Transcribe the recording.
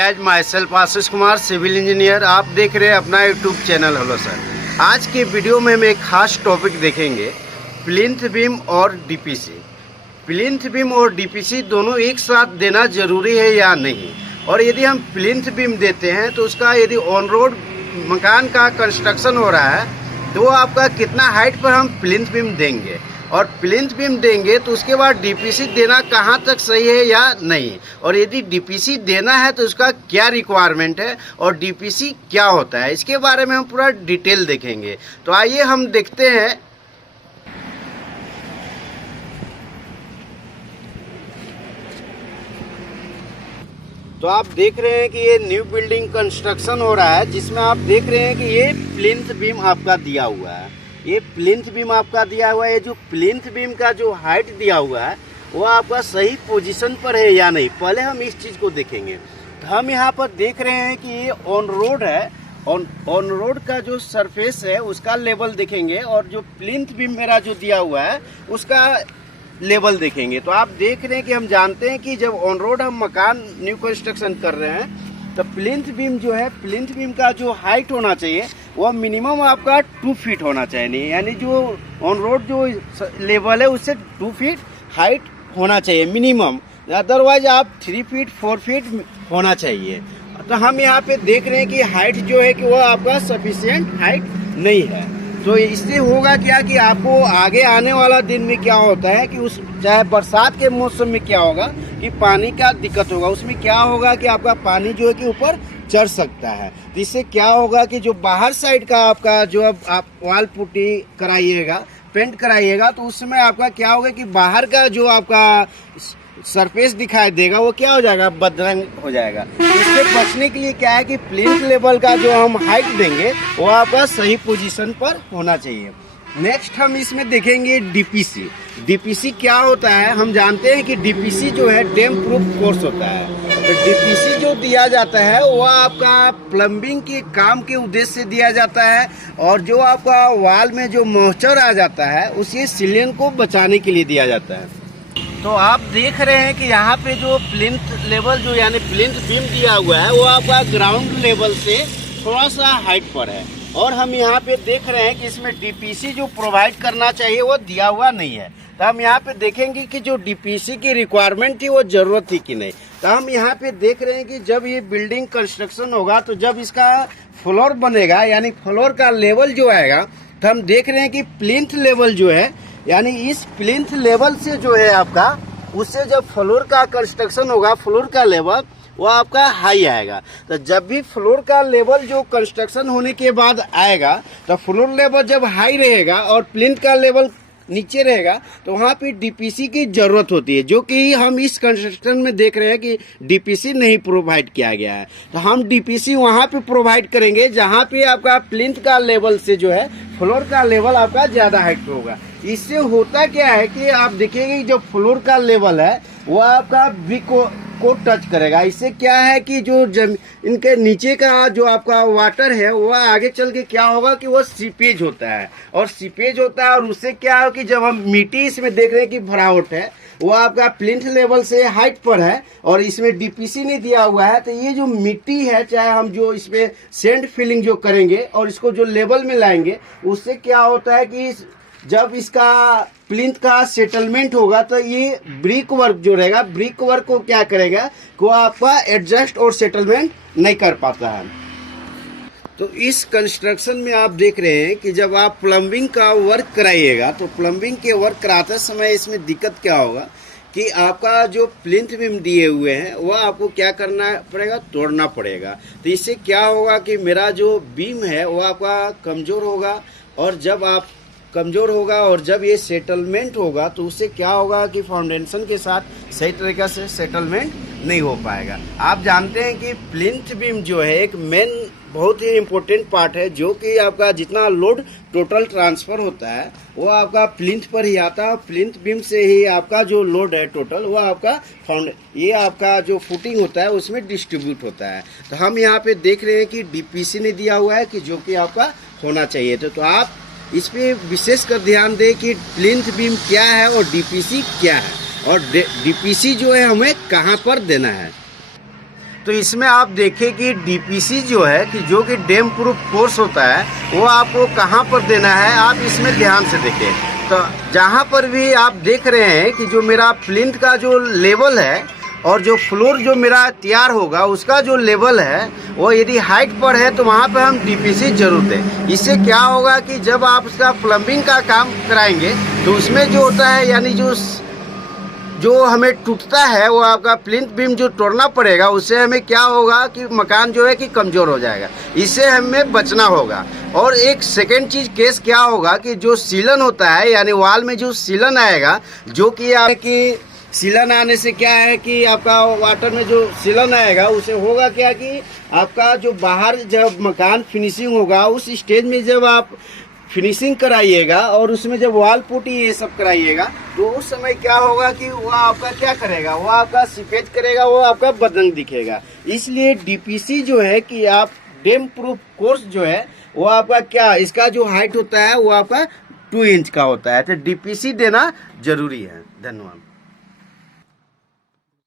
Guys, myself Ashish Kumar, civil engineer. आप देख रहे हैं अपना यूट्यूब चैनल। हेलो सर, आज के वीडियो में हम एक खास टॉपिक देखेंगे, प्लिंथ बीम और डीपीसी। प्लिंथ बीम और डीपीसी दोनों एक साथ देना जरूरी है या नहीं, और यदि हम प्लिंथ बीम देते हैं तो उसका यदि ऑन रोड मकान का कंस्ट्रक्शन हो रहा है तो आपका कितना हाइट पर हम प्लिंथ बीम देंगे, और प्लिंथ बीम देंगे तो उसके बाद डीपीसी देना कहाँ तक सही है या नहीं, और यदि डीपीसी देना है तो उसका क्या रिक्वायरमेंट है और डीपीसी क्या होता है, इसके बारे में हम पूरा डिटेल देखेंगे। तो आइए हम देखते हैं। तो आप देख रहे हैं कि ये न्यू बिल्डिंग कंस्ट्रक्शन हो रहा है, जिसमें आप देख रहे हैं कि ये प्लिंथ बीम आपका दिया हुआ है। ये प्लिंथ बीम आपका दिया हुआ है। ये जो प्लिंथ बीम का जो हाइट दिया हुआ है वो आपका सही पोजीशन पर है या नहीं, पहले हम इस चीज़ को देखेंगे। तो हम यहाँ पर देख रहे हैं कि ये ऑन रोड है। ऑन रोड का जो सरफेस है उसका लेवल देखेंगे, और जो प्लिंथ बीम मेरा जो दिया हुआ है उसका लेवल देखेंगे। तो आप देख रहे हैं कि हम जानते हैं कि जब ऑन रोड हम मकान न्यू कंस्ट्रक्शन कर रहे हैं तो प्लिंथ बीम जो है, प्लिंथ बीम का जो हाइट होना चाहिए वो मिनिमम आपका 2 फीट होना चाहिए, यानी जो ऑन रोड जो लेवल है उससे 2 फीट हाइट होना चाहिए मिनिमम, अदरवाइज आप 3 फीट 4 फीट होना चाहिए। तो हम यहाँ पे देख रहे हैं कि हाइट जो है कि वो आपका सफिशिएंट हाइट नहीं है। तो इससे होगा क्या कि आपको आगे आने वाला दिन में क्या होता है कि उस चाहे बरसात के मौसम में क्या होगा कि पानी का दिक्कत होगा, उसमें क्या होगा कि आपका पानी जो है कि ऊपर चढ़ सकता है। तो इससे क्या होगा कि जो बाहर साइड का आपका जो अब आप वाल पुट्टी कराइएगा, पेंट कराइएगा, तो उस समय आपका क्या होगा कि बाहर का जो आपका सरफेस दिखाई देगा वो क्या हो जाएगा, बदरंग हो जाएगा। इससे बचने के लिए क्या है कि प्लिंथ लेवल का जो हम हाइट देंगे वो आपका सही पोजीशन पर होना चाहिए। नेक्स्ट हम इसमें देखेंगे डीपीसी। डीपीसी क्या होता है, हम जानते हैं कि डीपीसी जो है डैम प्रूफ कोर्स होता है। तो डीपीसी जो दिया जाता है वो आपका प्लम्बिंग के काम के उद्देश्य से दिया जाता है, और जो आपका वाल में जो मॉइस्चर आ जाता है उसी सीलन को बचाने के लिए दिया जाता है। तो आप देख रहे हैं कि यहाँ पे जो प्लिंथ लेवल जो यानी प्लिंथ बीम दिया हुआ है वो आपका ग्राउंड लेवल से थोड़ा सा हाइट पर है, और हम यहाँ पे देख रहे हैं कि इसमें डीपीसी जो प्रोवाइड करना चाहिए वो दिया हुआ नहीं है। तो हम यहाँ पे देखेंगे कि जो डीपीसी की रिक्वायरमेंट थी वो जरूरत थी कि नहीं। तो हम यहाँ पे देख रहे हैं कि जब ये बिल्डिंग कंस्ट्रक्शन होगा तो जब इसका फ्लोर बनेगा यानी फ्लोर का लेवल जो आएगा, तो हम देख रहे हैं कि प्लिंथ लेवल जो है यानी इस प्लिंथ लेवल से जो है आपका, उससे जब फ्लोर का कंस्ट्रक्शन होगा फ्लोर का लेवल वो आपका हाई आएगा। तो जब भी फ्लोर का लेवल जो कंस्ट्रक्शन होने के बाद आएगा तो फ्लोर लेवल जब हाई रहेगा और प्लिंथ का लेवल नीचे रहेगा तो वहाँ पे डीपीसी की जरूरत होती है, जो कि हम इस कंस्ट्रक्शन में देख रहे हैं कि डीपीसी नहीं प्रोवाइड किया गया है। तो हम डीपीसी वहाँ पे प्रोवाइड करेंगे जहाँ पे आपका प्लिंथ का लेवल से जो है फ्लोर का लेवल आपका ज़्यादा हाइट पे होगा। इससे होता क्या है कि आप देखेंगे जो फ्लोर का लेवल है वो आपका ब्रिक को टच करेगा। इससे क्या है कि जो इनके नीचे का जो आपका वाटर है वो आगे चल के क्या होगा कि वो सीपेज होता है, और सीपेज होता है, और उससे क्या है कि जब हम मिट्टी इसमें देख रहे हैं कि भरावट है वो आपका प्लिंथ लेवल से हाइट पर है और इसमें डीपीसी नहीं दिया हुआ है, तो ये जो मिट्टी है चाहे हम जो इसमें सैंड फिलिंग जो करेंगे और इसको जो लेवल में लाएंगे, उससे क्या होता है कि जब इसका प्लिंथ का सेटलमेंट होगा तो ये ब्रिक वर्क जो रहेगा, ब्रिक वर्क को क्या करेगा कि वो आपका एडजस्ट और सेटलमेंट नहीं कर पाता है। तो इस कंस्ट्रक्शन में आप देख रहे हैं कि जब आप प्लम्बिंग का वर्क कराइएगा तो प्लम्बिंग के वर्क कराते समय इसमें दिक्कत क्या होगा कि आपका जो प्लिंथ बीम दिए हुए हैं वो आपको क्या करना पड़ेगा, तोड़ना पड़ेगा। तो इससे क्या होगा कि मेरा जो बीम है वो आपका कमज़ोर होगा, और जब आप कमज़ोर होगा और जब ये सेटलमेंट होगा तो उससे क्या होगा कि फाउंडेशन के साथ सही तरीक़े से सेटलमेंट नहीं हो पाएगा। आप जानते हैं कि प्लिंथ बीम जो है एक मेन बहुत ही इम्पोर्टेंट पार्ट है, जो कि आपका जितना लोड टोटल ट्रांसफ़र होता है वो आपका प्लिंथ पर ही आता है। प्लिंथ बीम से ही आपका जो लोड है टोटल वो आपका ये आपका जो फुटिंग होता है उसमें डिस्ट्रीब्यूट होता है। तो हम यहाँ पे देख रहे हैं कि डीपीसी ने दिया हुआ है कि जो कि आपका होना चाहिए। तो आप इस पे विशेष कर ध्यान दें कि प्लिंथ बीम क्या है और डीपीसी क्या है, और डीपीसी जो है हमें कहाँ पर देना है। तो इसमें आप देखें कि डीपीसी जो है कि जो कि डैम प्रूफ कोर्स होता है वो आपको कहाँ पर देना है, आप इसमें ध्यान से देखें। तो जहाँ पर भी आप देख रहे हैं कि जो मेरा प्लिंथ का जो लेवल है और जो फ्लोर जो मेरा तैयार होगा उसका जो लेवल है वो यदि हाइट पर है तो वहाँ पे हम डीपीसी जरूर दें। इससे क्या होगा कि जब आप उसका प्लम्बिंग का काम कराएंगे तो उसमें जो होता है यानी जो हमें टूटता है वो आपका प्लिंथ बीम जो तोड़ना पड़ेगा, उससे हमें क्या होगा कि मकान जो है कि कमज़ोर हो जाएगा। इससे हमें बचना होगा। और एक सेकेंड चीज़ केस क्या होगा कि जो सीलन होता है यानी वॉल में जो सीलन आएगा, जो कि सीलन आने से क्या है कि आपका वाटर में जो सीलन आएगा उसे होगा क्या कि आपका जो बाहर जब मकान फिनिशिंग होगा उस स्टेज में जब आप फिनिशिंग कराइएगा और उसमें जब वॉल पुटी ये सब कराइएगा तो उस समय क्या होगा कि वो आपका क्या करेगा, वो आपका सीपेज करेगा, वो आपका बदन दिखेगा। इसलिए डीपीसी जो है कि आप डैम प्रूफ कोर्स जो है वो आपका क्या, इसका जो हाइट होता है वो आपका 2 इंच का होता है। तो डीपीसी देना जरूरी है। धन्यवाद।